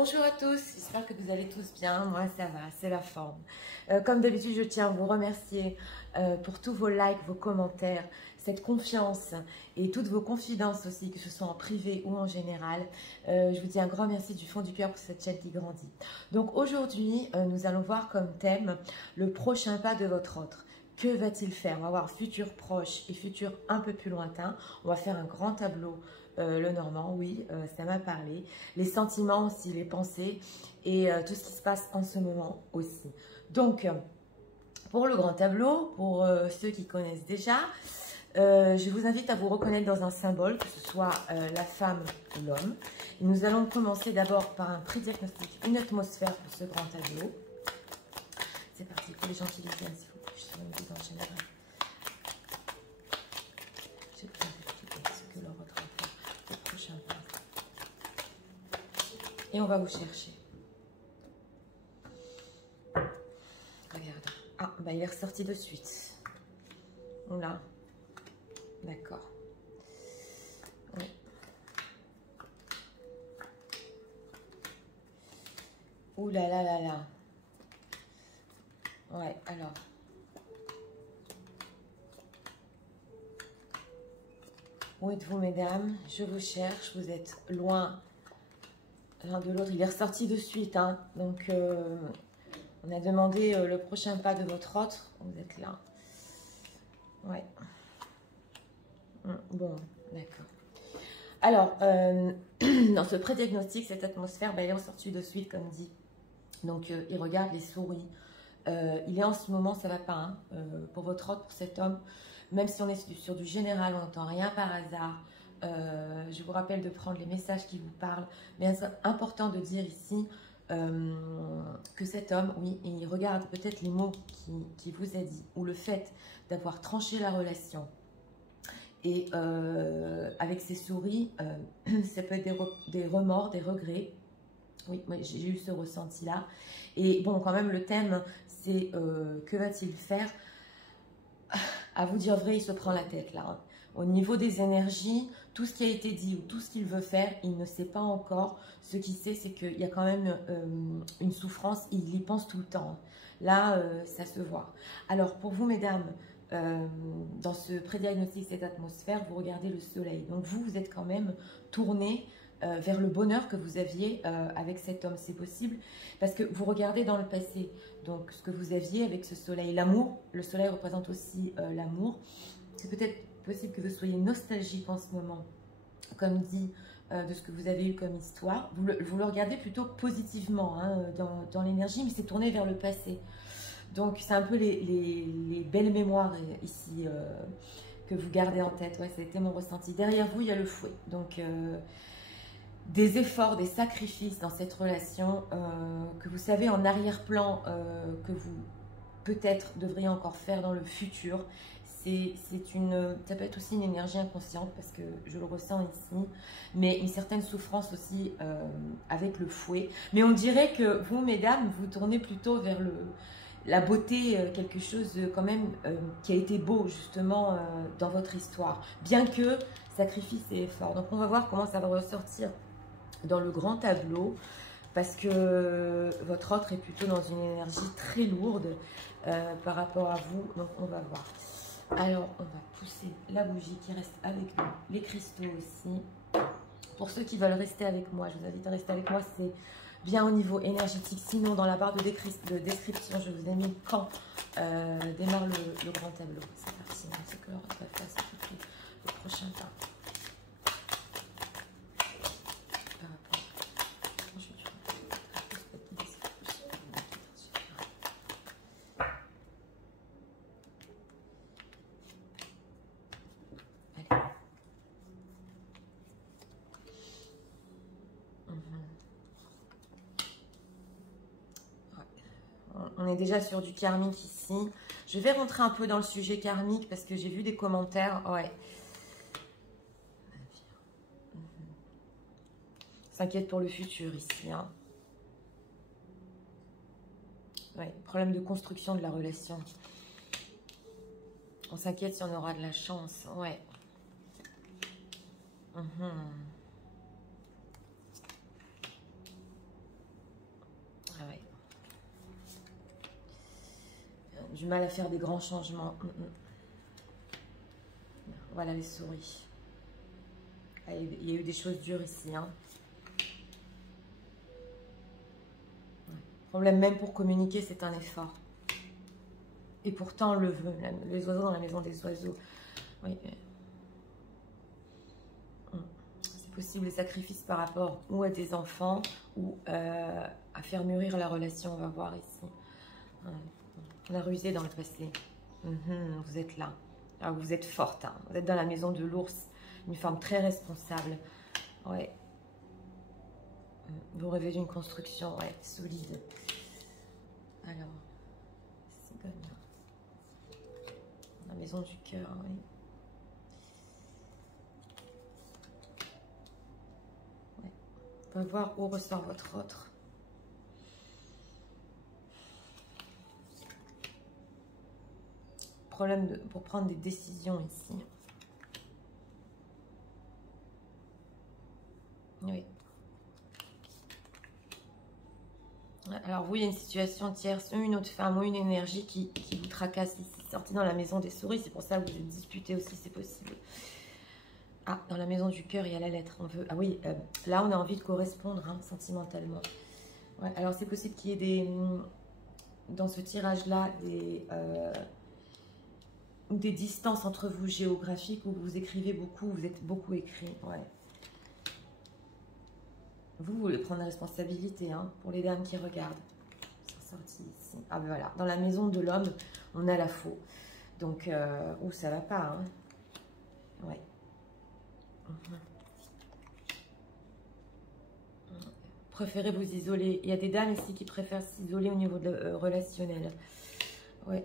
Bonjour à tous, j'espère que vous allez tous bien, moi ça va, c'est la forme. Comme d'habitude, je tiens à vous remercier pour tous vos likes, vos commentaires, cette confiance et toutes vos confidences aussi, que ce soit en privé ou en général. Je vous dis un grand merci du fond du cœur pour cette chaîne qui grandit. Donc aujourd'hui, nous allons voir comme thème le prochain pas de votre autre. Que va-t-il faire? On va voir futur proche et futur un peu plus lointain. On va faire un grand tableau. Le normand, oui, ça m'a parlé. Les sentiments aussi, les pensées et tout ce qui se passe en ce moment aussi. Donc, pour le grand tableau, pour ceux qui connaissent déjà, je vous invite à vous reconnaître dans un symbole, que ce soit la femme ou l'homme. Nous allons commencer d'abord par un pré-diagnostic, une atmosphère pour ce grand tableau. C'est parti, pour les gens qui viennent, s'il vous plaît, je suis une guide en général. Et on va vous chercher. Regarde. Ah, bah il est ressorti de suite. Là. D'accord. Oui. Ouh là là là là. Ouais, alors. Où êtes-vous, mesdames? Je vous cherche. Vous êtes loin l'un de l'autre. Il est ressorti de suite, hein. Donc on a demandé le prochain pas de votre autre. Vous êtes là. Ouais. Bon, d'accord. Alors, dans ce pré-diagnostic, cette atmosphère, bah, il est ressorti de suite, comme dit. Donc, il regarde les souris. Il est en ce moment, ça va pas, hein, pour votre autre, pour cet homme. Même si on est sur du général, on n'entend rien par hasard. Je vous rappelle de prendre les messages qui vous parlent. Mais c'est important de dire ici que cet homme, oui, il regarde peut-être les mots qui vous a dit, ou le fait d'avoir tranché la relation. Et avec ces souris, ça peut être des remords, des regrets. Oui, j'ai eu ce ressenti-là. Et bon, quand même, le thème, c'est que va-t-il faire? À vous dire vrai, il se prend la tête là, hein. Au niveau des énergies, tout ce qui a été dit ou tout ce qu'il veut faire, il ne sait pas encore. Ce qu'il sait, c'est qu'il y a quand même une souffrance, il y pense tout le temps. Là, ça se voit. Alors, pour vous, mesdames, dans ce pré-diagnostic, cette atmosphère, vous regardez le soleil. Donc, vous êtes quand même tourné vers le bonheur que vous aviez avec cet homme. C'est possible parce que vous regardez dans le passé. Donc, ce que vous aviez avec ce soleil, l'amour, le soleil représente aussi l'amour. C'est peut-être possible que vous soyez nostalgique en ce moment, comme dit, de ce que vous avez eu comme histoire. Vous le regardez plutôt positivement, hein, dans l'énergie, mais c'est tourné vers le passé. Donc, c'est un peu les belles mémoires ici que vous gardez en tête. Ouais, ça a été mon ressenti. Derrière vous, il y a le fouet. Donc, des efforts, des sacrifices dans cette relation que vous savez en arrière-plan que vous peut-être devriez encore faire dans le futur. Ça peut être aussi une énergie inconsciente parce que je le ressens ici, mais une certaine souffrance aussi avec le fouet. Mais on dirait que vous, mesdames, vous tournez plutôt vers la beauté, quelque chose quand même qui a été beau justement dans votre histoire, bien que sacrifice et effort. Donc on va voir comment ça va ressortir dans le grand tableau, parce que votre autre est plutôt dans une énergie très lourde par rapport à vous. Donc on va voir. Alors on va pousser la bougie qui reste avec nous, les cristaux aussi. Pour ceux qui veulent rester avec moi, je vous invite à rester avec moi, c'est bien au niveau énergétique. Sinon, dans la barre de description, je vous ai mis quand démarre le grand tableau. C'est parti, c'est que l'on va faire le prochain pas. On est déjà sur du karmique ici. Je vais rentrer un peu dans le sujet karmique parce que j'ai vu des commentaires. Ouais. S'inquiète pour le futur ici, hein. Ouais, problème de construction de la relation. On s'inquiète si on aura de la chance. Ouais. du mal à faire des grands changements. Voilà les souris. Ah, il y a eu des choses dures ici. Hein. Problème même pour communiquer, c'est un effort. Et pourtant, on le veut. Les oiseaux dans la maison des oiseaux. Oui. C'est possible les sacrifices par rapport ou à des enfants ou à faire mûrir la relation. On va voir ici. On a rusé dans le passé. Vous êtes là. Alors, vous êtes forte. Hein. Vous êtes dans la maison de l'ours. Une femme très responsable. Ouais. Vous rêvez d'une construction, ouais, solide. Alors, c'est comme la maison du cœur, oui. Ouais. On va voir où ressort votre autre. Problème pour prendre des décisions ici. Oui. Alors vous, il y a une situation tierce, une autre femme ou une énergie qui vous tracasse ici, sortie dans la maison des souris. C'est pour ça que vous êtes disputés aussi, c'est possible. Ah, dans la maison du cœur, il y a la lettre. On veut. Ah oui, là, on a envie de correspondre hein, sentimentalement. Ouais, alors c'est possible qu'il y ait des... Dans ce tirage-là, des distances entre vous géographiques où vous écrivez beaucoup, vous êtes beaucoup écrit. Ouais. Vous voulez prendre la responsabilité hein, pour les dames qui regardent. C'est sorti ici. Ah ben voilà, dans la maison de l'homme, on a la faux. Donc, ça va pas. Hein. Ouais. Préférez vous isoler. Il y a des dames ici qui préfèrent s'isoler au niveau de relationnel. Ouais.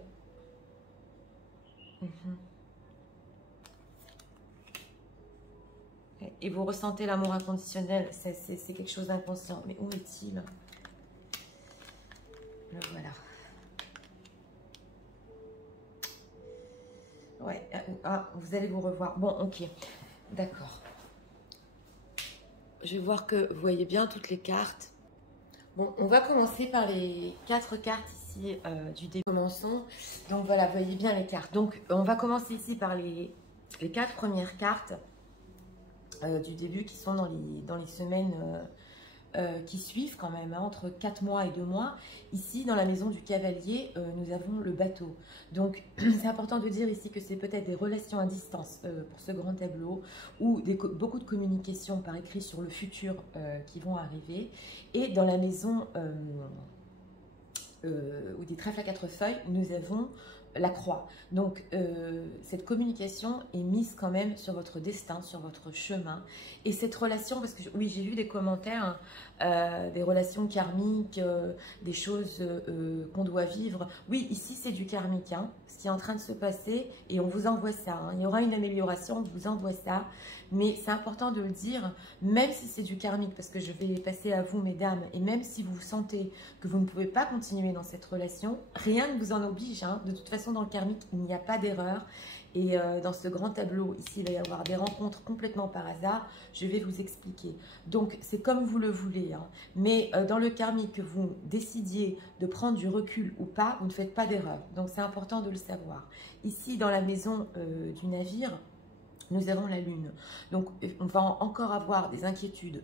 Et vous ressentez l'amour inconditionnel, c'est quelque chose d'inconscient. Mais où est-il? Le voilà. Ouais, ah, vous allez vous revoir. Bon, ok, d'accord. Je vais voir que vous voyez bien toutes les cartes. Bon, on va commencer par les 4 cartes ici du début. Commençons. Donc voilà, vous voyez bien les cartes. Donc on va commencer ici par les 4 premières cartes. Du début qui sont dans les semaines qui suivent quand même, hein, entre 4 mois et 2 mois. Ici, dans la maison du cavalier, nous avons le bateau. Donc, c'est important de dire ici que c'est peut-être des relations à distance pour ce grand tableau ou beaucoup de communication par écrit sur le futur qui vont arriver. Et dans la maison ou des trèfles à 4 feuilles, nous avons la croix. Donc, cette communication est mise quand même sur votre destin, sur votre chemin. Et cette relation, parce que oui, j'ai vu des commentaires, hein, des relations karmiques, des choses qu'on doit vivre. Oui, ici, c'est du karmique, hein, ce qui est en train de se passer, et on vous envoie ça. Hein. Il y aura une amélioration, on vous envoie ça. Mais c'est important de le dire, même si c'est du karmique, parce que je vais passer à vous, mesdames, et même si vous sentez que vous ne pouvez pas continuer dans cette relation, rien ne vous en oblige. Hein. De toute façon, dans le karmique, il n'y a pas d'erreur. Et dans ce grand tableau, ici, il va y avoir des rencontres complètement par hasard. Je vais vous expliquer. Donc, c'est comme vous le voulez. Hein. Mais dans le karmique, que vous décidiez de prendre du recul ou pas, vous ne faites pas d'erreur. Donc, c'est important de le savoir. Ici, dans la maison du navire, nous avons la lune. Donc, on va encore avoir des inquiétudes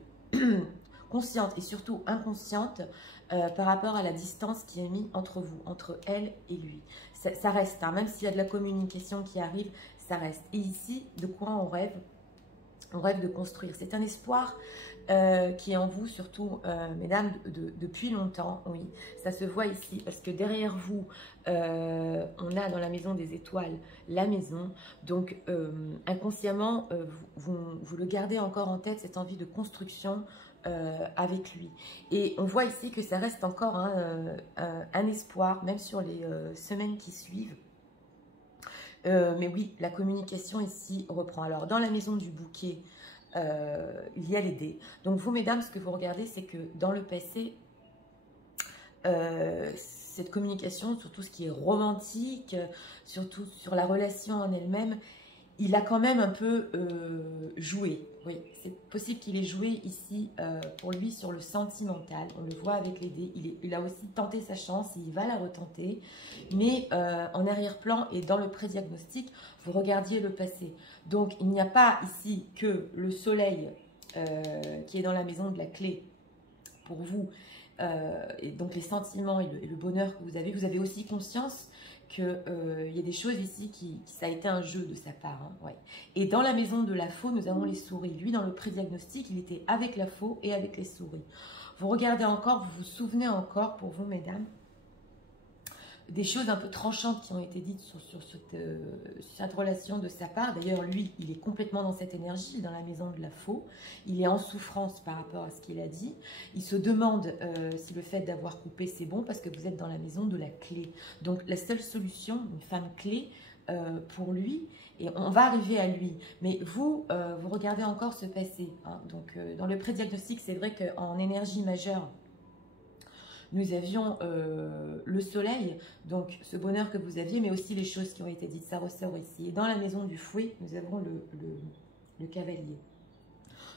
conscientes et surtout inconscientes par rapport à la distance qui est mise entre vous, entre elle et lui. Ça reste, hein, même s'il y a de la communication qui arrive, ça reste. Et ici, de quoi on rêve? On rêve de construire. C'est un espoir qui est en vous, surtout, mesdames, depuis longtemps, oui. Ça se voit ici, parce que derrière vous, on a dans la maison des étoiles la maison. Donc, inconsciemment, vous le gardez encore en tête, cette envie de construction avec lui. Et on voit ici que ça reste encore hein, un espoir, même sur les semaines qui suivent. Mais oui, la communication ici reprend. Alors, dans la maison du bouquet, il y a les dés. Donc, vous, mesdames, ce que vous regardez, c'est que dans le passé, cette communication, sur tout ce qui est romantique, surtout sur la relation en elle-même, il a quand même un peu joué. Oui, c'est possible qu'il ait joué ici pour lui sur le sentimental. On le voit avec les dés. Il a aussi tenté sa chance et il va la retenter. Mais en arrière-plan et dans le pré-diagnostic, vous regardiez le passé. Donc, il n'y a pas ici que le soleil qui est dans la maison de la clé pour vous. Et donc, les sentiments et le bonheur que vous avez aussi conscience qu'il y a des choses ici qui ça a été un jeu de sa part. Hein, ouais. Et dans la maison de la faux, nous avons les souris. Lui, dans le pré-diagnostic, il était avec la faux et avec les souris. Vous regardez encore, vous vous souvenez encore, pour vous, mesdames, des choses un peu tranchantes qui ont été dites sur cette relation de sa part. D'ailleurs, lui, il est complètement dans cette énergie, dans la maison de la faux. Il est en souffrance par rapport à ce qu'il a dit. Il se demande si le fait d'avoir coupé, c'est bon, parce que vous êtes dans la maison de la clé. Donc, la seule solution, une femme clé, pour lui, et on va arriver à lui. Mais vous, vous regardez encore ce passé. Hein. Donc, dans le pré-diagnostic, c'est vrai qu'en énergie majeure, nous avions le soleil, donc ce bonheur que vous aviez, mais aussi les choses qui ont été dites, ça ressort ici. Et dans la maison du fouet, nous avons le cavalier.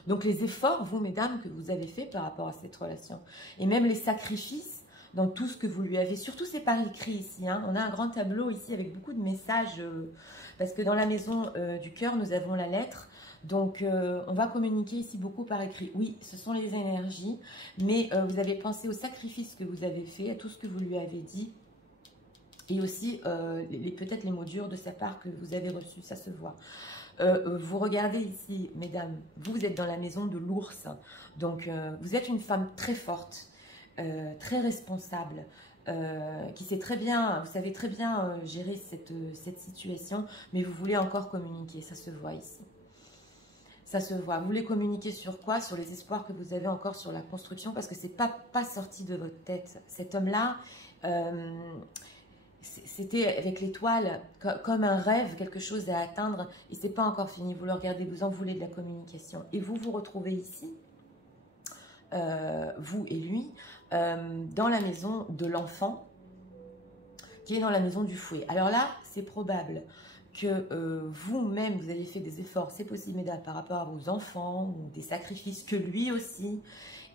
Donc les efforts, vous, mesdames, que vous avez fait par rapport à cette relation, et même les sacrifices dans tout ce que vous lui avez, surtout c'est par écrit ici, hein. On a un grand tableau ici avec beaucoup de messages, parce que dans la maison du cœur, nous avons la lettre. Donc, on va communiquer ici beaucoup par écrit. Oui, ce sont les énergies, mais vous avez pensé au sacrifice que vous avez fait, à tout ce que vous lui avez dit, et aussi peut-être les mots durs de sa part que vous avez reçus, ça se voit. Vous regardez ici, mesdames, vous êtes dans la maison de l'ours, donc vous êtes une femme très forte, très responsable, qui sait très bien, vous savez très bien gérer cette situation, mais vous voulez encore communiquer, ça se voit ici. Ça se voit. Vous voulez communiquer sur quoi? Sur les espoirs que vous avez encore sur la construction, parce que c'est pas sorti de votre tête. Cet homme-là, c'était avec l'étoile comme un rêve, quelque chose à atteindre, et c'est pas encore fini. Vous le regardez, vous en voulez de la communication. Et vous vous retrouvez ici, vous et lui, dans la maison de l'enfant, qui est dans la maison du fouet. Alors là, c'est probable que vous-même, vous avez fait des efforts, c'est possible, mesdames, par rapport à vos enfants, ou des sacrifices que lui aussi,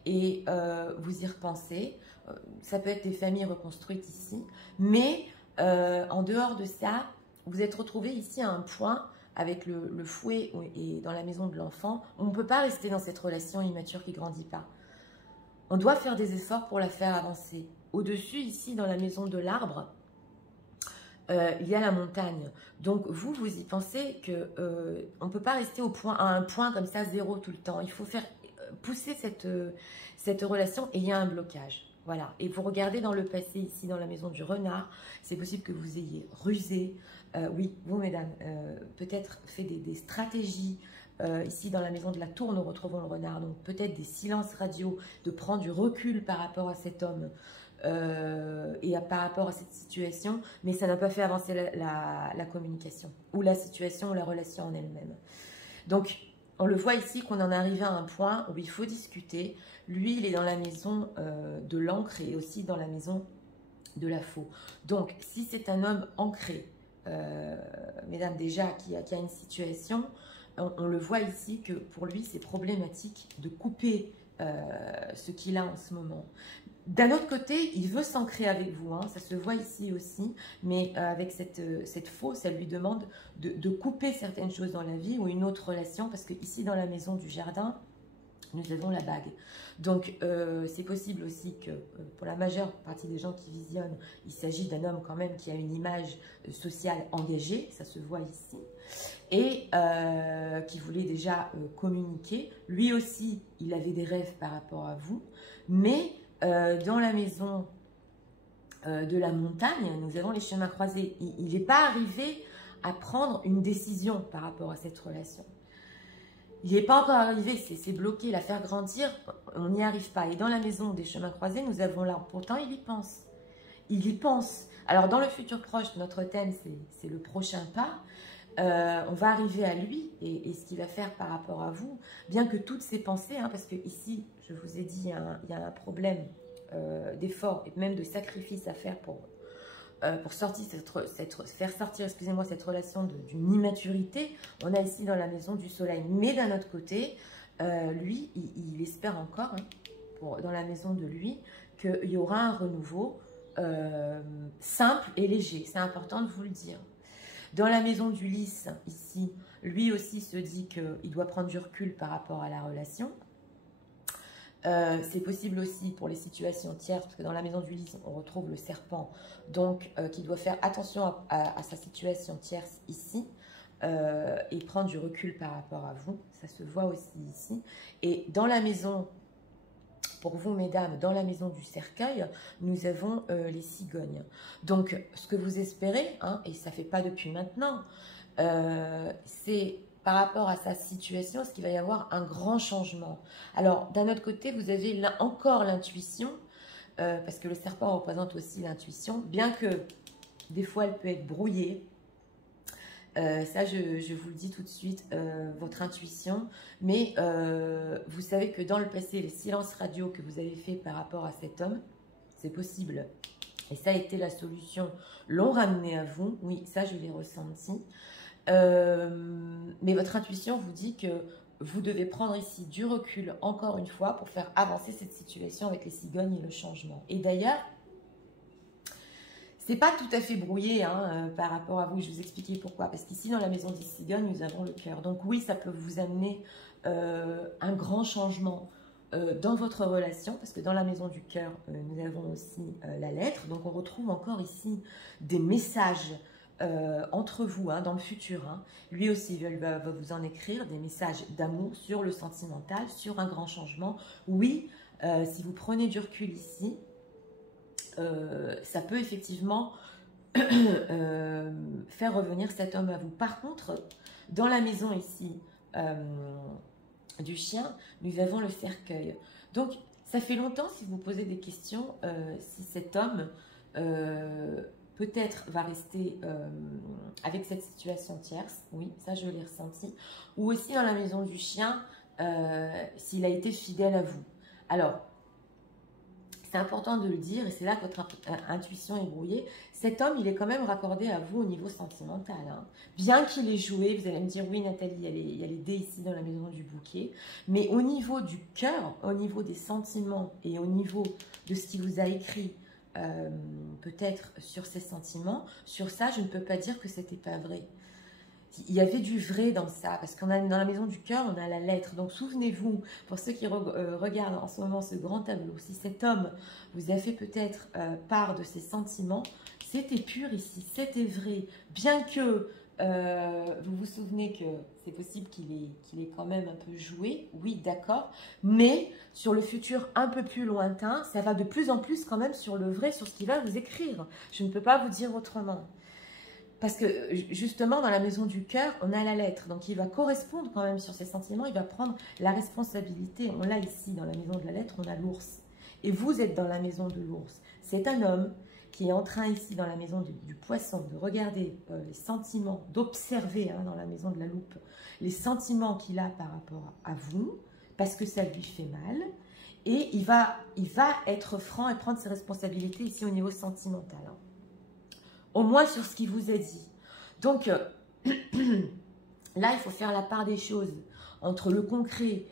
et vous y repensez. Ça peut être des familles reconstruites ici, mais en dehors de ça, vous êtes retrouvés ici à un point avec le fouet et dans la maison de l'enfant. On ne peut pas rester dans cette relation immature qui ne grandit pas. On doit faire des efforts pour la faire avancer. Au-dessus, ici, dans la maison de l'arbre, il y a la montagne. Donc, vous y pensez qu'on ne peut pas rester à un point comme ça, zéro tout le temps. Il faut faire pousser cette relation et il y a un blocage. Voilà. Et vous regardez dans le passé, ici, dans la maison du renard, c'est possible que vous ayez rusé. Oui, vous, mesdames, peut-être fait des stratégies. Ici, dans la maison de la tour, nous retrouvons le renard. Donc, peut-être des silences radio, de prendre du recul par rapport à cet homme. Par rapport à cette situation, mais ça n'a pas fait avancer la communication, ou la situation, ou la relation en elle-même. Donc, on le voit ici qu'on en est arrivé à un point où il faut discuter. Lui, il est dans la maison de l'ancre et aussi dans la maison de la faux. Donc, si c'est un homme ancré, mesdames, déjà, qui a une situation, on le voit ici que pour lui, c'est problématique de couper ce qu'il a en ce moment. D'un autre côté, il veut s'ancrer avec vous, hein, ça se voit ici aussi, mais avec cette faux, ça lui demande de couper certaines choses dans la vie ou une autre relation, parce que ici dans la maison du jardin, nous avons la bague. Donc, c'est possible aussi que pour la majeure partie des gens qui visionnent, il s'agit d'un homme quand même qui a une image sociale engagée, ça se voit ici, et qui voulait déjà communiquer. Lui aussi, il avait des rêves par rapport à vous, mais dans la maison de la montagne, nous avons les chemins croisés. Il n'est pas arrivé à prendre une décision par rapport à cette relation. Il n'est pas encore arrivé, c'est bloqué, la faire grandir, on n'y arrive pas. Et dans la maison des chemins croisés, nous avons l'arbre. Pourtant, il y pense. Il y pense. Alors, dans le futur proche, notre thème, c'est le prochain pas. On va arriver à lui et ce qu'il va faire par rapport à vous, bien que toutes ces pensées, hein, parce que ici, je vous ai dit, il y a un problème d'effort et même de sacrifice à faire pour sortir faire sortir, excusez-moi, cette relation d'une immaturité. On a ici dans la maison du soleil. Mais d'un autre côté, lui, il espère encore, hein, dans la maison de lui, qu'il y aura un renouveau simple et léger. C'est important de vous le dire. Dans la maison du lys, ici, lui aussi se dit qu'il doit prendre du recul par rapport à la relation. C'est possible aussi pour les situations tierces, parce que dans la maison du lys, on retrouve le serpent, donc qui doit faire attention à sa situation tierce ici, et prendre du recul par rapport à vous. Ça se voit aussi ici. Et dans la maison, pour vous mesdames, dans la maison du cercueil, nous avons les cigognes. Donc ce que vous espérez, hein, et ça ne fait pas depuis maintenant, c'est par rapport à sa situation, est-ce qu'il va y avoir un grand changement? Alors, d'un autre côté, vous avez encore l'intuition, parce que le serpent représente aussi l'intuition, bien que des fois, elle peut être brouillée. Ça, je vous le dis tout de suite, votre intuition. Mais vous savez que dans le passé, les silences radio que vous avez fait par rapport à cet homme, c'est possible. Et ça a été la solution, l'ont ramené à vous. Oui, ça, je l'ai ressenti. Mais votre intuition vous dit que vous devez prendre ici du recul, encore une fois, pour faire avancer cette situation avec les cigognes et le changement. Et d'ailleurs, c'est pas tout à fait brouillé hein, par rapport à vous. Je vais vous expliquer pourquoi. Parce qu'ici, dans la maison des cigognes, nous avons le cœur. Donc oui, ça peut vous amener un grand changement dans votre relation. Parce que dans la maison du cœur, nous avons aussi la lettre. Donc on retrouve encore ici des messages entre vous, hein, dans le futur. Hein. Lui aussi va vous en écrire des messages d'amour sur le sentimental, sur un grand changement. Oui, si vous prenez du recul ici, ça peut effectivement faire revenir cet homme à vous. Par contre, dans la maison ici du chien, nous avons le cercueil. Donc, ça fait longtemps, si vous posez des questions, si cet homme peut-être va rester avec cette situation tierce. Oui, ça je l'ai ressenti. Ou aussi dans la maison du chien, s'il a été fidèle à vous. Alors, c'est important de le dire, et c'est là que votre intuition est brouillée. Cet homme, il est quand même raccordé à vous au niveau sentimental. Hein. Bien qu'il ait joué, vous allez me dire, oui Nathalie, il y a les dés ici dans la maison du bouquet. Mais au niveau du cœur, au niveau des sentiments et au niveau de ce qu'il vous a écrit, peut-être sur ses sentiments, sur ça, je ne peux pas dire que c'était pas vrai. Il y avait du vrai dans ça, parce qu'on a dans la maison du cœur, on a la lettre. Donc souvenez-vous, pour ceux qui regardent en ce moment ce grand tableau, si cet homme vous a fait peut-être part de ses sentiments, c'était pur ici, c'était vrai. Bien que vous vous souvenez que c'est possible qu'il ait quand même un peu joué, oui d'accord, mais sur le futur un peu plus lointain, ça va de plus en plus quand même sur le vrai, sur ce qu'il va vous écrire. Je ne peux pas vous dire autrement. Parce que justement, dans la maison du cœur, on a la lettre. Donc, il va correspondre quand même sur ses sentiments. Il va prendre la responsabilité. On l'a ici, dans la maison de la lettre, on a l'ours. Et vous êtes dans la maison de l'ours. C'est un homme qui est en train ici, dans la maison du poisson, de regarder les sentiments, d'observer dans la maison de la loupe, les sentiments qu'il a par rapport à vous, parce que ça lui fait mal. Et il va être franc et prendre ses responsabilités ici au niveau sentimental. Hein. Au moins sur ce qu'il vous a dit. Donc, là, il faut faire la part des choses entre le concret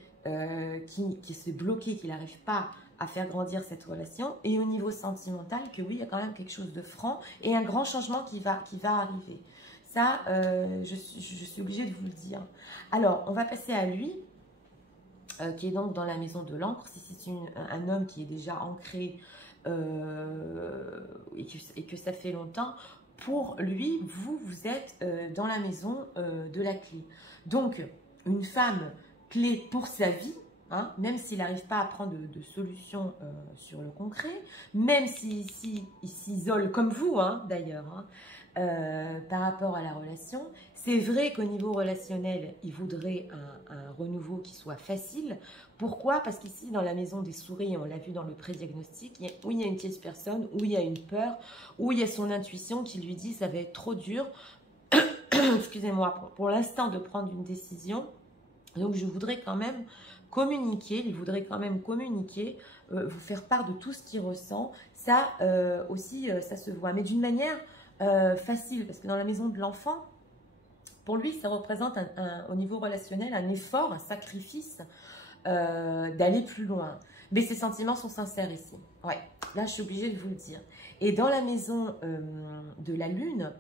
qui s'est bloqué, qui n'arrive pas à faire grandir cette relation, et au niveau sentimental, que oui, il y a quand même quelque chose de franc et un grand changement qui va arriver. Ça, je suis obligée de vous le dire. Alors, on va passer à lui, qui est donc dans la maison de l'encre. Si c'est un homme qui est déjà ancré, et que ça fait longtemps, pour lui, vous êtes dans la maison de la clé. Donc, une femme clé pour sa vie, hein, même s'il n'arrive pas à prendre de solution sur le concret, même s'il s'isole comme vous, hein, d'ailleurs, hein, par rapport à la relation. C'est vrai qu'au niveau relationnel, il voudrait un renouveau qui soit facile. Pourquoi? Parce qu'ici, dans la maison des souris, on l'a vu dans le pré-diagnostic, où il y a une tierce personne, où il y a une peur, où il y a son intuition qui lui dit « ça va être trop dur », excusez-moi, pour l'instant de prendre une décision. Donc, je voudrais quand même communiquer, il voudrait quand même communiquer, vous faire part de tout ce qu'il ressent. Ça aussi, ça se voit, mais d'une manière facile, parce que dans la maison de l'enfant, pour lui, ça représente au niveau relationnel un effort, un sacrifice d'aller plus loin. Mais ses sentiments sont sincères ici. Ouais, là, je suis obligée de vous le dire. Et dans la maison de la Lune,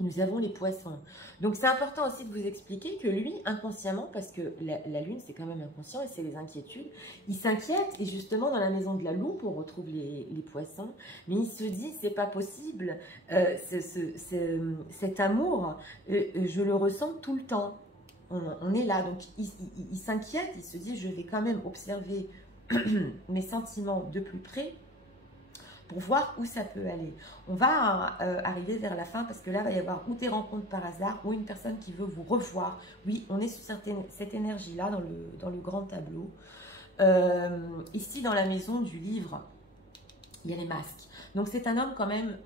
nous avons les poissons. Donc, c'est important aussi de vous expliquer que lui, inconsciemment, parce que la Lune, c'est quand même inconscient et c'est les inquiétudes, il s'inquiète et justement, dans la maison de la Loupe, on retrouve les poissons, mais il se dit, c'est pas possible, cet amour, je le ressens tout le temps. On est là, donc il s'inquiète, il se dit, je vais quand même observer mes sentiments de plus près, pour voir où ça peut aller. On va arriver vers la fin parce que là, il va y avoir ou des rencontres par hasard ou une personne qui veut vous revoir. Oui, on est sur cette énergie-là dans le grand tableau. Ici, dans la maison du livre, il y a les masques. Donc, c'est un homme quand même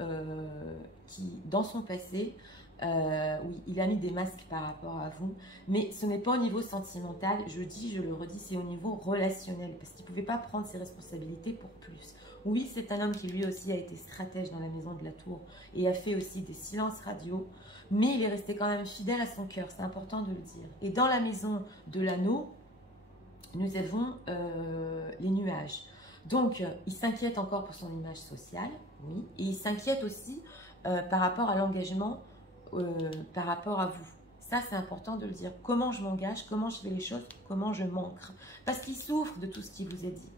qui, dans son passé, oui, il a mis des masques par rapport à vous, mais ce n'est pas au niveau sentimental, je le redis, c'est au niveau relationnel, parce qu'il ne pouvait pas prendre ses responsabilités pour plus. Oui, c'est un homme qui lui aussi a été stratège dans la maison de la tour et a fait aussi des silences radio, mais il est resté quand même fidèle à son cœur, c'est important de le dire. Et dans la maison de l'anneau, nous avons les nuages. Donc, il s'inquiète encore pour son image sociale, oui, et il s'inquiète aussi par rapport à l'engagement par rapport à vous. Ça, c'est important de le dire. Comment je m'engage, comment je fais les choses, comment je m'ancre. Parce qu'il souffre de tout ce qui vous est dit.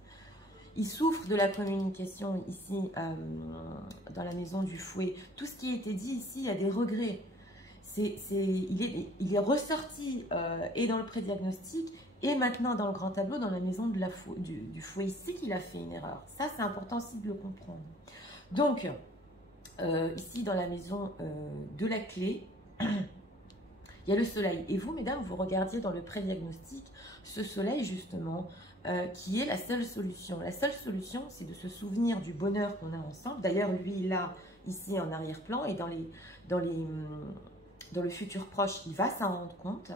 Il souffre de la communication ici, dans la maison du fouet. Tout ce qui a été dit ici, il y a des regrets. Il est ressorti et dans le pré-diagnostic et maintenant dans le grand tableau, dans la maison de du fouet. Ici qu'il a fait une erreur. Ça, c'est important aussi de le comprendre. Donc, ici dans la maison de la clé, il y a le soleil. Et vous, mesdames, vous regardiez dans le pré-diagnostic ce soleil justement, qui est la seule solution. La seule solution, c'est de se souvenir du bonheur qu'on a ensemble. D'ailleurs, lui, il a ici en arrière-plan et dans le futur proche, il va s'en rendre compte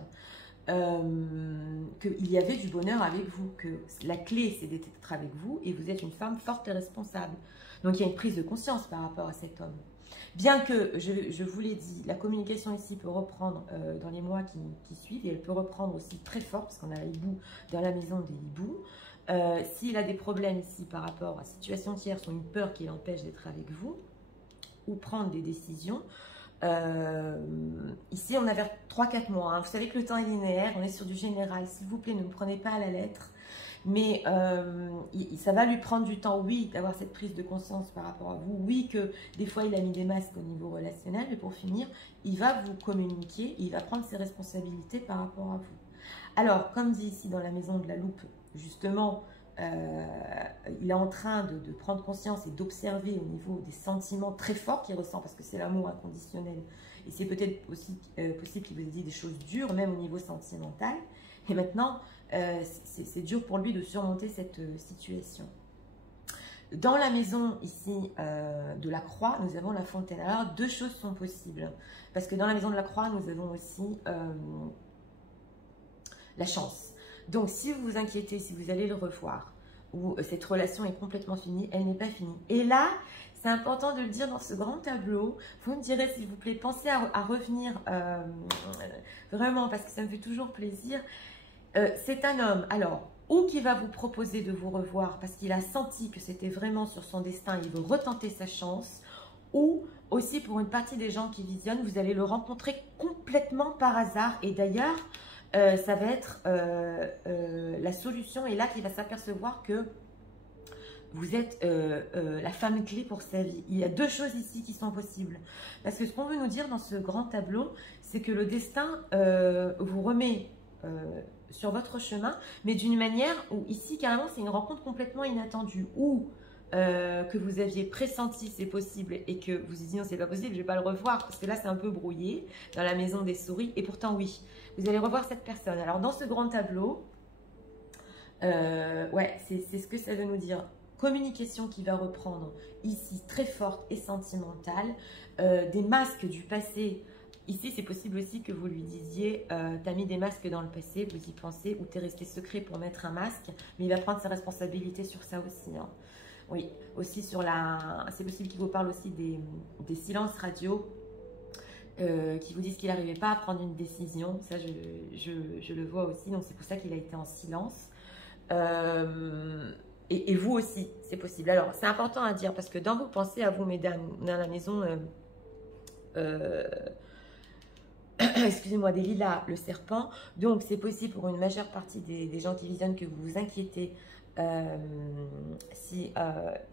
qu'il y avait du bonheur avec vous, que la clé, c'est d'être avec vous et vous êtes une femme forte et responsable. Donc, il y a une prise de conscience par rapport à cet homme. Bien que, je vous l'ai dit, la communication ici peut reprendre dans les mois qui suivent et elle peut reprendre aussi très fort parce qu'on a l'hibou dans la maison des hiboux. S'il a des problèmes ici par rapport à situation tierce ou une peur qui l'empêche d'être avec vous ou prendre des décisions, ici on a vers 3-4 mois. Hein. Vous savez que le temps est linéaire, on est sur du général. S'il vous plaît, ne me prenez pas à la lettre. Mais ça va lui prendre du temps, oui, d'avoir cette prise de conscience par rapport à vous. Oui, que des fois, il a mis des masques au niveau relationnel. Mais pour finir, il va vous communiquer, il va prendre ses responsabilités par rapport à vous. Alors, comme dit ici dans la maison de la loupe, justement, il est en train de prendre conscience et d'observer au niveau des sentiments très forts qu'il ressent, parce que c'est l'amour inconditionnel. Et c'est peut-être aussi possible qu'il vous ait dit des choses dures, même au niveau sentimental. Et maintenant, c'est dur pour lui de surmonter cette situation. Dans la maison ici de la croix, nous avons la fontaine. Alors, deux choses sont possibles. Parce que dans la maison de la croix, nous avons aussi la chance. Donc, si vous vous inquiétez, si vous allez le revoir, ou cette relation est complètement finie, elle n'est pas finie. Et là, c'est important de le dire dans ce grand tableau. Vous me direz, s'il vous plaît, pensez à revenir vraiment, parce que ça me fait toujours plaisir. C'est un homme, alors, ou qui va vous proposer de vous revoir parce qu'il a senti que c'était vraiment sur son destin, il veut retenter sa chance, ou aussi pour une partie des gens qui visionnent, vous allez le rencontrer complètement par hasard. Et d'ailleurs, ça va être la solution, et là qu'il va s'apercevoir que vous êtes la femme clé pour sa vie. Il y a deux choses ici qui sont possibles. Parce que ce qu'on veut nous dire dans ce grand tableau, c'est que le destin vous remet sur votre chemin, mais d'une manière où ici carrément c'est une rencontre complètement inattendue, ou que vous aviez pressenti c'est possible et que vous dites non c'est pas possible, je vais pas le revoir parce que là c'est un peu brouillé dans la maison des souris, et pourtant oui, vous allez revoir cette personne. Alors dans ce grand tableau, ouais, c'est ce que ça veut nous dire. Communication qui va reprendre ici très forte et sentimentale, des masques du passé Ici, c'est possible aussi que vous lui disiez, t'as mis des masques dans le passé, vous y pensez, ou t'es resté secret pour mettre un masque, mais il va prendre sa responsabilité sur ça aussi. Hein. Oui, aussi sur la... C'est possible qu'il vous parle aussi des silences radio, qui vous disent qu'il n'arrivait pas à prendre une décision. Ça, je le vois aussi, donc c'est pour ça qu'il a été en silence. Et vous aussi, c'est possible. Alors, c'est important à dire, parce que dans vos pensées à vous, mesdames, dans la maison... excusez-moi, des lilas, le serpent. Donc, c'est possible pour une majeure partie des gens qui visionnent que vous vous inquiétez si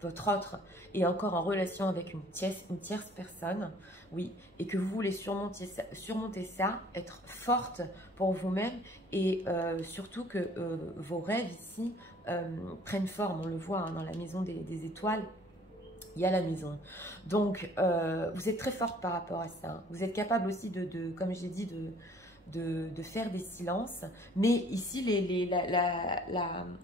votre autre est encore en relation avec une tierce personne, oui, et que vous voulez surmonter ça, être forte pour vous-même et surtout que vos rêves ici prennent forme. On le voit hein, dans la maison des étoiles. Il y a la maison. Donc, vous êtes très forte par rapport à ça. Vous êtes capable aussi comme j'ai dit, de faire des silences. Mais ici,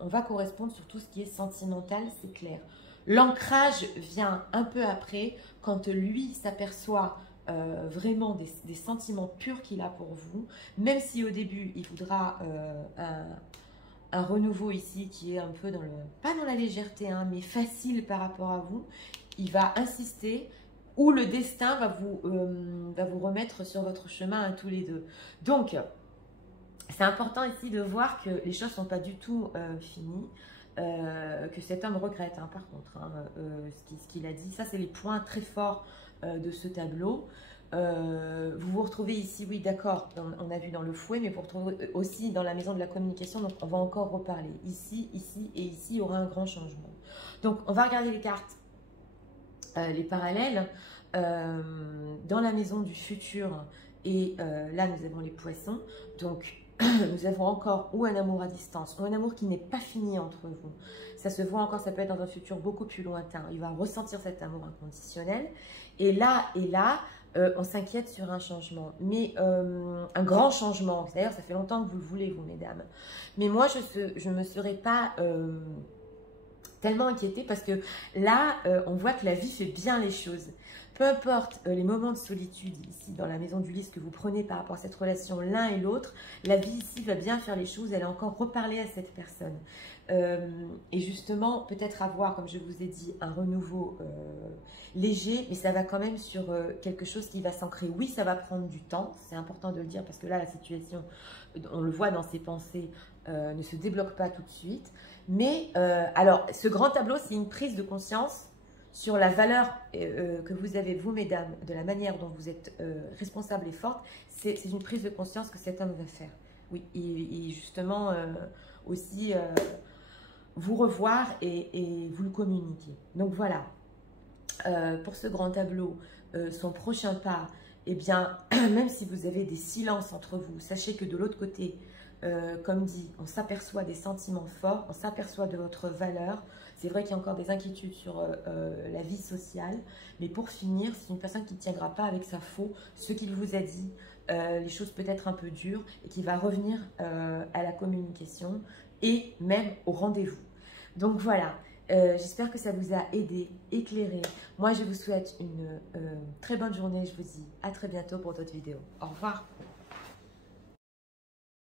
on va correspondre sur tout ce qui est sentimental, c'est clair. L'ancrage vient un peu après, quand lui s'aperçoit vraiment des sentiments purs qu'il a pour vous. Même si au début, il voudra un renouveau ici qui est un peu pas dans la légèreté, hein, mais facile par rapport à vous. Il va insister ou le destin va vous remettre sur votre chemin à tous les deux. Donc, c'est important ici de voir que les choses ne sont pas du tout finies, que cet homme regrette, hein, par contre, hein, ce qu'il a dit. Ça, c'est les points très forts de ce tableau. Vous vous retrouvez ici, oui, d'accord, on a vu dans le fouet, mais vous vous retrouvez aussi dans la maison de la communication, donc on va encore reparler. Ici, ici et ici, il y aura un grand changement. Donc, on va regarder les cartes. Les parallèles dans la maison du futur et là nous avons les poissons, donc nous avons encore ou un amour à distance ou un amour qui n'est pas fini entre vous, ça se voit encore, ça peut être dans un futur beaucoup plus lointain, il va ressentir cet amour inconditionnel et là on s'inquiète sur un changement, mais un grand changement, d'ailleurs ça fait longtemps que vous le voulez vous mesdames, mais moi je ne me serais pas tellement inquiétée parce que là, on voit que la vie fait bien les choses. Peu importe les moments de solitude ici dans la maison du lys que vous prenez par rapport à cette relation l'un et l'autre, la vie ici va bien faire les choses, elle a encore reparlé à cette personne. Et justement, peut-être avoir, comme je vous ai dit, un renouveau léger, mais ça va quand même sur quelque chose qui va s'ancrer. Oui, ça va prendre du temps, c'est important de le dire parce que là, la situation, on le voit dans ses pensées, ne se débloque pas tout de suite. Mais, alors, ce grand tableau, c'est une prise de conscience sur la valeur que vous avez, vous, mesdames, de la manière dont vous êtes responsable et forte. C'est une prise de conscience que cet homme va faire. Oui, et justement, aussi, vous revoir et vous le communiquer. Donc, voilà. Pour ce grand tableau, son prochain pas, eh bien, même si vous avez des silences entre vous, sachez que de l'autre côté, comme dit, on s'aperçoit des sentiments forts, on s'aperçoit de votre valeur. C'est vrai qu'il y a encore des inquiétudes sur la vie sociale, mais pour finir, c'est une personne qui ne tiendra pas avec sa faux, ce qu'il vous a dit, les choses peut-être un peu dures, et qui va revenir à la communication et même au rendez-vous. Donc voilà, j'espère que ça vous a aidé, éclairé. Moi, je vous souhaite une très bonne journée. Je vous dis à très bientôt pour d'autres vidéos. Au revoir.